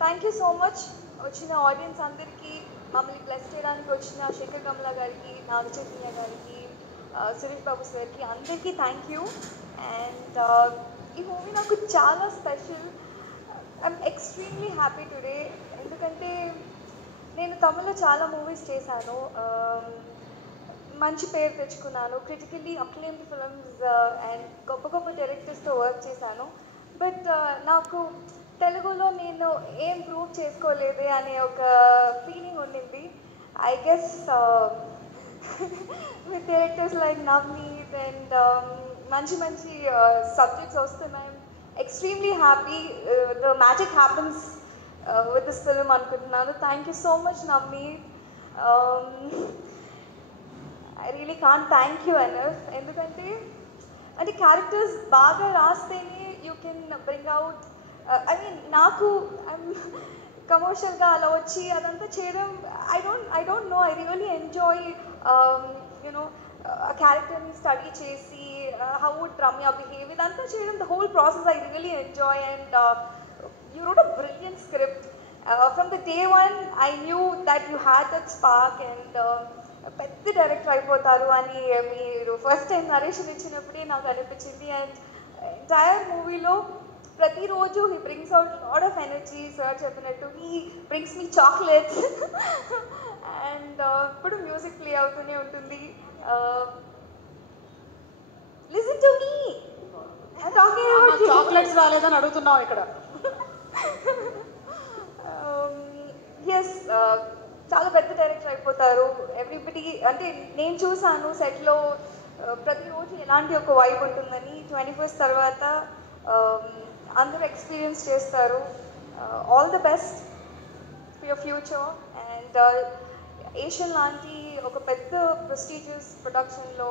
Thank you so much వచ్చిన ఆడియన్స్ అందరికీ, మమ్మల్ని బ్లెస్ చేయడానికి వచ్చిన శేఖర్ కమలా గారికి, నాగ చైతన్య గారికి, సురేష్ బాబు సార్కి అందరికీ థ్యాంక్ యూ. అండ్ ఈ మూవీ నాకు చాలా special. I'm extremely happy today. ఎందుకంటే నేను తమిళ్లో చాలా మూవీస్ చేశాను, మంచి పేరు తెచ్చుకున్నాను, క్రిటికల్లీ అక్లెయిమ్డ్ ఫిల్మ్స్ అండ్ గొప్ప గొప్ప డైరెక్టర్స్తో వర్క్ చేశాను. బట్ నాకు తెలుగులో నేను ఏం ప్రూవ్ చేసుకోలేదే అనే ఒక ఫీలింగ్ ఉండింది. I guess with directors like Navneet and మంచి మంచి సబ్జెక్ట్స్ వస్తున్నాయి. Extremely happy. The magic happens with this film అనుకుంటున్నాను. Thank you so much Navneet. I really can't thank you enough. ఎందుకంటే అంటే క్యారెక్టర్స్ బాగా రాస్తేనే you can bring out. I mean నాకు కమర్షియల్గా అలా వచ్చి అదంతా చేయడం I don't know. I really enjoy you know ఆ క్యారెక్టర్ని స్టడీ చేసి హౌ వుడ్ రమ్య బిహేవ్ ఇదంతా చేయడం. The whole process I really enjoy. And you wrote a brilliant script. From the day one I knew that you had that spark and పెద్ద డైరెక్టర్ అయిపోతారు అని మీరు first time narration ఇచ్చినప్పుడే నాకు అనిపించింది. అండ్ ఎంటైర్ మూవీలో ప్రతిరోజు he brings out lot of energy. Sir చెప్పినట్టు he brings me chocolates and ఇప్పుడు మ్యూజిక్ ప్లే అవుతూనే ఉంటుంది. లిసన్ టు మీ, చాక్లెట్స్ రాలేదని అడుగుతున్నావు ఇక్కడ. ఎస్, చాలా పెద్ద డైరెక్టర్ అయిపోతారు. ఎవ్రీబడి అంటే నేను చూసాను సెట్లో ప్రతిరోజు ఎలాంటి ఒక వైబ్ ఉంటుందని. 21st తర్వాత అందరూ ఎక్స్పీరియన్స్ చేస్తారు. All the best for your future. And Asian లాంటి ఒక పెద్ద ప్రెస్టీజియస్ ప్రొడక్షన్లో